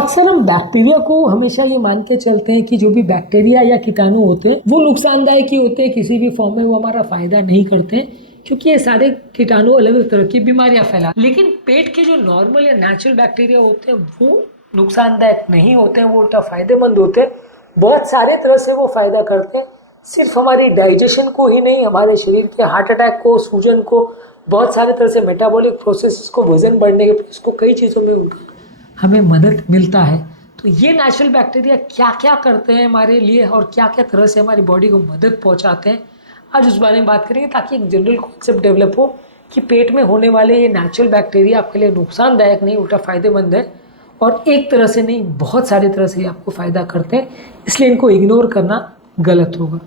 अक्सर हम बैक्टीरिया को हमेशा ये मान के चलते हैं कि जो भी बैक्टीरिया या कीटाणु होते हैं वो नुकसानदायक ही होते हैं, किसी भी फॉर्म में वो हमारा फायदा नहीं करते हैं, क्योंकि ये सारे कीटाणु अलग अलग तरह की बीमारियां फैला। लेकिन पेट के जो नॉर्मल या नेचुरल बैक्टीरिया होते हैं वो नुकसानदायक नहीं होते हैं, वो उल्टा फायदेमंद होते हैं। बहुत सारे तरह से वो फायदा करते हैं, सिर्फ हमारी डाइजेशन को ही नहीं, हमारे शरीर के हार्ट अटैक को, सूजन को, बहुत सारे तरह से मेटाबॉलिक प्रोसेस को, वजन बढ़ने के प्रोसेस को, कई चीज़ों में उनका हमें मदद मिलता है। तो ये नेचुरल बैक्टीरिया क्या क्या करते हैं हमारे लिए और क्या क्या तरह से हमारी बॉडी को मदद पहुंचाते हैं, आज उस बारे में बात करेंगे, ताकि एक जनरल कॉन्सेप्ट डेवलप हो कि पेट में होने वाले ये नेचुरल बैक्टीरिया आपके लिए नुकसानदायक नहीं, उल्टा फ़ायदेमंद है, और एक तरह से नहीं, बहुत सारी तरह से आपको फ़ायदा करते हैं, इसलिए इनको इग्नोर करना गलत होगा।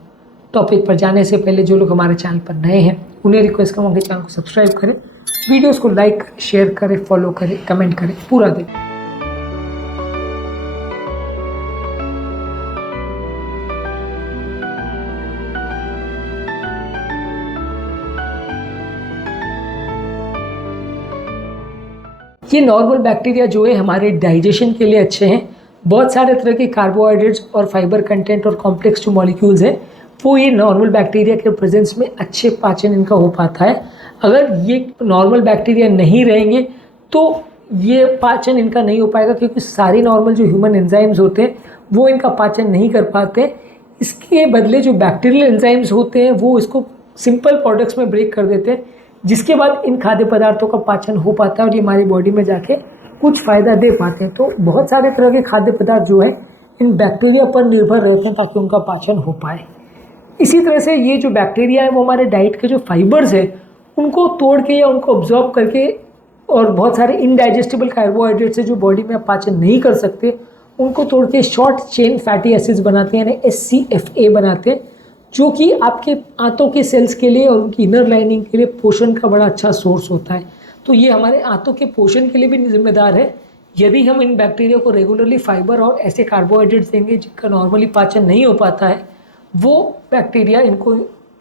टॉपिक पर जाने से पहले जो लोग हमारे चैनल पर नए हैं उन्हें रिक्वेस्ट करूँगा कि चैनल को सब्सक्राइब करें, वीडियोज़ को लाइक शेयर करें, फॉलो करें, कमेंट करें, पूरा दें। ये नॉर्मल बैक्टीरिया जो है हमारे डाइजेशन के लिए अच्छे हैं। बहुत सारे तरह के कार्बोहाइड्रेट्स और फाइबर कंटेंट और कॉम्प्लेक्स जो मॉलिक्यूल्स हैं वो ये नॉर्मल बैक्टीरिया के प्रेजेंस में अच्छे पाचन इनका हो पाता है। अगर ये नॉर्मल बैक्टीरिया नहीं रहेंगे तो ये पाचन इनका नहीं हो पाएगा, क्योंकि सारी नॉर्मल जो ह्यूमन एंजाइम्स होते हैं वो इनका पाचन नहीं कर पाते। इसके बदले जो बैक्टीरियल एंजाइम्स होते हैं वो इसको सिंपल प्रोडक्ट्स में ब्रेक कर देते हैं, जिसके बाद इन खाद्य पदार्थों का पाचन हो पाता है और ये हमारी बॉडी में जाके कुछ फ़ायदा दे पाते हैं। तो बहुत सारे तरह के खाद्य पदार्थ जो है इन बैक्टीरिया पर निर्भर रहते हैं ताकि उनका पाचन हो पाए। इसी तरह से ये जो बैक्टीरिया है वो हमारे डाइट के जो फाइबर्स है उनको तोड़ के या उनको ऑब्जॉर्ब करके, और बहुत सारे इनडाइजेस्टिबल कार्बोहाइड्रेट्स है जो बॉडी में पाचन नहीं कर सकते, उनको तोड़ के शॉर्ट चेन फैटी एसिड्स बनाते हैं, यानी SCFA बनाते हैं, जो कि आपके आंतों के सेल्स के लिए और उनकी इनर लाइनिंग के लिए पोषण का बड़ा अच्छा सोर्स होता है। तो ये हमारे आंतों के पोषण के लिए भी जिम्मेदार है। यदि हम इन बैक्टीरिया को रेगुलरली फाइबर और ऐसे कार्बोहाइड्रेट्स देंगे जिनका नॉर्मली पाचन नहीं हो पाता है, वो बैक्टीरिया इनको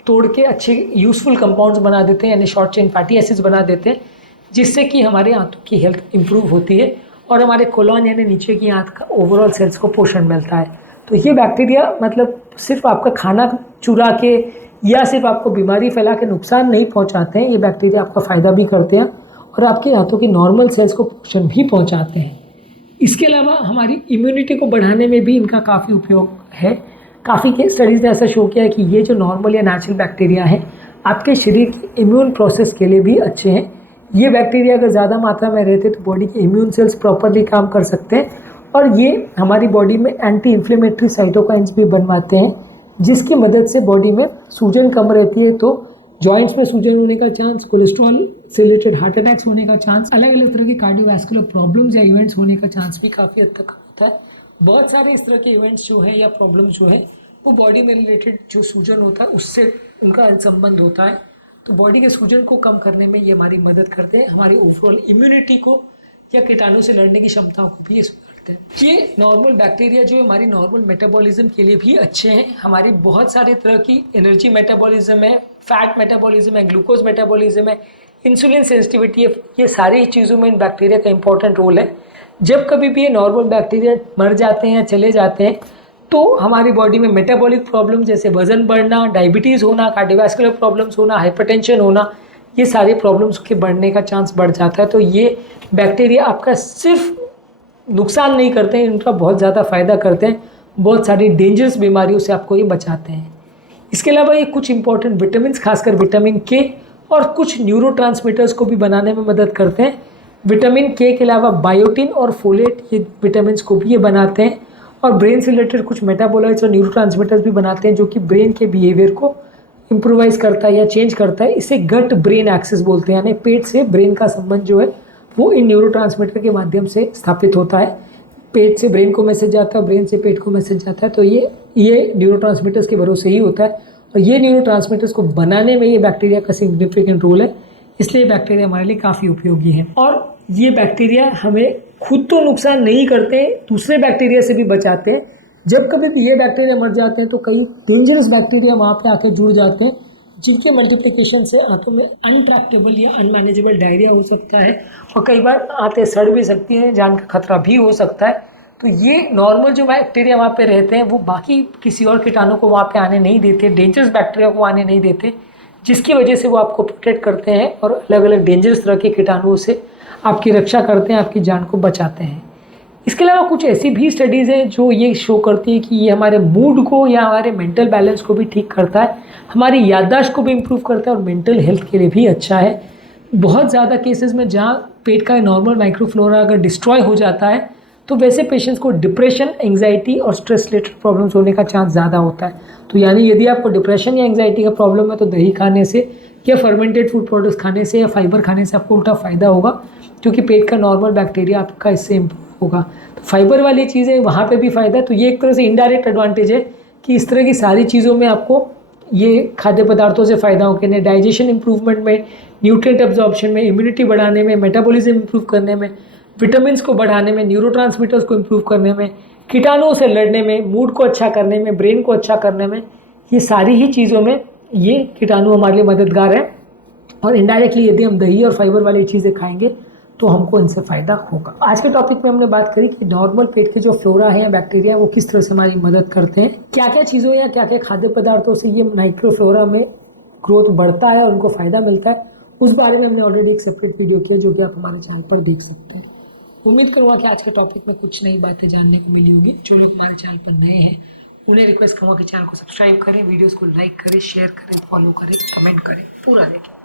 तोड़ के अच्छे यूज़फुल कंपाउंड्स बना देते हैं, यानी शॉर्ट चेन फैटी एसिड्स बना देते हैं, जिससे कि हमारे आंतों की हेल्थ इंप्रूव होती है और हमारे कोलॉन यानी नीचे की आंत का ओवरऑल सेल्स को पोषण मिलता है। तो ये बैक्टीरिया मतलब सिर्फ आपका खाना चुरा के या सिर्फ आपको बीमारी फैला के नुकसान नहीं पहुंचाते हैं, ये बैक्टीरिया आपका फ़ायदा भी करते हैं और आपके हाथों की नॉर्मल सेल्स को पोषण भी पहुंचाते हैं। इसके अलावा हमारी इम्यूनिटी को बढ़ाने में भी इनका काफ़ी उपयोग है। काफ़ी के स्टडीज़ ने ऐसा शो किया है कि ये जो नॉर्मल या नेचुरल बैक्टीरिया है आपके शरीर की इम्यून प्रोसेस के लिए भी अच्छे हैं। ये बैक्टीरिया अगर ज़्यादा मात्रा में रहते तो बॉडी के इम्यून सेल्स प्रॉपरली काम कर सकते हैं, और ये हमारी बॉडी में एंटी इन्फ्लेमेटरी साइटोकाइंस भी बनवाते हैं, जिसकी मदद से बॉडी में सूजन कम रहती है। तो जॉइंट्स में सूजन होने का चांस, कोलेस्ट्रॉल से रिलेटेड हार्ट अटैक्स होने का चांस, अलग अलग तरह के कार्डियोवैस्कुलर प्रॉब्लम्स या इवेंट्स होने का चांस भी काफ़ी हद तक होता है। बहुत सारे इस तरह के इवेंट्स जो है या प्रॉब्लम्स जो है वो बॉडी में रिलेटेड जो सूजन होता है उससे उनका संबंध होता है। तो बॉडी के सूजन को कम करने में ये हमारी मदद करते हैं, हमारी ओवरऑल इम्यूनिटी को या कीटाणु से लड़ने की क्षमताओं को भी ये सुधारते हैं। ये नॉर्मल बैक्टीरिया जो है हमारी नॉर्मल मेटाबॉलिज्म के लिए भी अच्छे हैं। हमारी बहुत सारे तरह की एनर्जी मेटाबॉलिज्म है, फैट मेटाबॉलिज्म है, ग्लूकोज मेटाबॉलिज्म है, इंसुलिन सेंसिटिविटी है, ये सारी चीज़ों में इन बैक्टीरिया का इंपॉर्टेंट रोल है। जब कभी भी ये नॉर्मल बैक्टीरिया मर जाते हैं या चले जाते हैं तो हमारी बॉडी में मेटाबॉलिक प्रॉब्लम जैसे वजन बढ़ना, डायबिटीज़ होना, कार्डियोवैस्कुलर प्रॉब्लम्स होना, हाइपरटेंशन होना, ये सारे प्रॉब्लम्स के बढ़ने का चांस बढ़ जाता है। तो ये बैक्टीरिया आपका सिर्फ नुकसान नहीं करते हैं, इनका बहुत ज़्यादा फ़ायदा करते हैं, बहुत सारी डेंजरस बीमारियों से आपको ये बचाते हैं। इसके अलावा ये कुछ इंपॉर्टेंट विटामिन, खासकर विटामिन के और कुछ न्यूरोट्रांसमीटर्स को भी बनाने में मदद करते हैं। विटामिन के अलावा बायोटिन और फोलेट, ये विटामिन को भी ये बनाते हैं, और ब्रेन से रिलेटेड कुछ मेटाबोलाइट्स और न्यूरोट्रांसमीटर्स भी बनाते हैं जो कि ब्रेन के बिहेवियर को इम्प्रोवाइज़ करता है या चेंज करता है। इसे गट ब्रेन एक्सिस बोलते हैं, यानी पेट से ब्रेन का संबंध जो है वो इन न्यूरोट्रांसमीटर के माध्यम से स्थापित होता है। पेट से ब्रेन को मैसेज जाता है, ब्रेन से पेट को मैसेज जाता है। तो ये न्यूरोट्रांसमीटर्स के भरोसे ही होता है, और ये न्यूरोट्रांसमीटर्स को बनाने में ये बैक्टीरिया का सिग्निफिकेंट रोल है। इसलिए बैक्टीरिया हमारे लिए काफ़ी उपयोगी है, और ये बैक्टीरिया हमें खुद तो नुकसान नहीं करते, दूसरे बैक्टीरिया से भी बचाते हैं। जब कभी भी ये बैक्टीरिया मर जाते हैं तो कई डेंजरस बैक्टीरिया वहाँ पे आके जुड़ जाते हैं, जिनके मल्टीप्लिकेशन से आंतों में अनट्रैक्टेबल या अनमैनेजेबल डायरिया हो सकता है, और कई बार आंतें सड़ भी सकती हैं, जान का खतरा भी हो सकता है। तो ये नॉर्मल जो बैक्टीरिया वहाँ पे रहते हैं वो बाकी किसी और कीटाणु को वहाँ पे आने नहीं देते, डेंजरस बैक्टीरिया को आने नहीं देते, जिसकी वजह से वो आपको प्रोटेक्ट करते हैं और अलग अलग डेंजरस तरह के कीटाणुओं से आपकी रक्षा करते हैं, आपकी जान को बचाते हैं। इसके अलावा कुछ ऐसी भी स्टडीज़ हैं जो ये शो करती है कि ये हमारे मूड को या हमारे मेंटल बैलेंस को भी ठीक करता है, हमारी याददाश्त को भी इम्प्रूव करता है और मेंटल हेल्थ के लिए भी अच्छा है। बहुत ज़्यादा केसेस में जहाँ पेट का नॉर्मल माइक्रोफ्लोरा अगर डिस्ट्रॉय हो जाता है तो वैसे पेशेंट्स को डिप्रेशन, एंग्जाइटी और स्ट्रेस रिलेटेड प्रॉब्लम्स होने का चांस ज़्यादा होता है। तो यानी यदि आपको डिप्रेशन या एंग्जाइटी का प्रॉब्लम है तो दही खाने से या फर्मेंटेड फूड प्रोडक्ट्स खाने से या फाइबर खाने से आपको उल्टा फ़ायदा होगा, क्योंकि पेट का नॉर्मल बैक्टीरिया आपका इससे इम्प्रूव होगा। तो फाइबर वाली चीज़ें वहाँ पे भी फ़ायदा है। तो ये एक तरह से इनडायरेक्ट एडवांटेज है कि इस तरह की सारी चीज़ों में आपको ये खाद्य पदार्थों से फ़ायदा हो के डाइजेशन इंप्रूवमेंट में, न्यूट्रिएंट एब्जॉर्प्शन में, इम्यूनिटी बढ़ाने में, मेटाबॉलिज्म इंप्रूव करने में, विटामिन्स को बढ़ाने में, न्यूरोट्रांसमीटर्स को इंप्रूव करने में, कीटाणुओं से लड़ने में, मूड को अच्छा करने में, ब्रेन को अच्छा करने में, ये सारी ही चीज़ों में ये कीटाणु हमारे लिए मददगार है। और इनडायरेक्टली यदि हम दही और फाइबर वाली चीज़ें खाएंगे तो हमको इनसे फ़ायदा होगा। आज के टॉपिक में हमने बात करी कि नॉर्मल पेट के जो फ्लोरा है या बैक्टीरिया वो किस तरह से हमारी मदद करते हैं, क्या क्या चीज़ों या क्या क्या खाद्य पदार्थों से ये माइक्रोफ्लोरा में ग्रोथ बढ़ता है और उनको फ़ायदा मिलता है, उस बारे में हमने ऑलरेडी एक सेपरेट वीडियो किया जो कि आप हमारे चैनल पर देख सकते हैं। उम्मीद करूँगा कि आज के टॉपिक में कुछ नई बातें जानने को मिली होगी। जो लोग हमारे चैनल पर नए हैं उन्हें रिक्वेस्ट करूँगा कि चैनल को सब्सक्राइब करें, वीडियोज़ को लाइक करें, शेयर करें, फॉलो करें, कमेंट करें, पूरा देखें।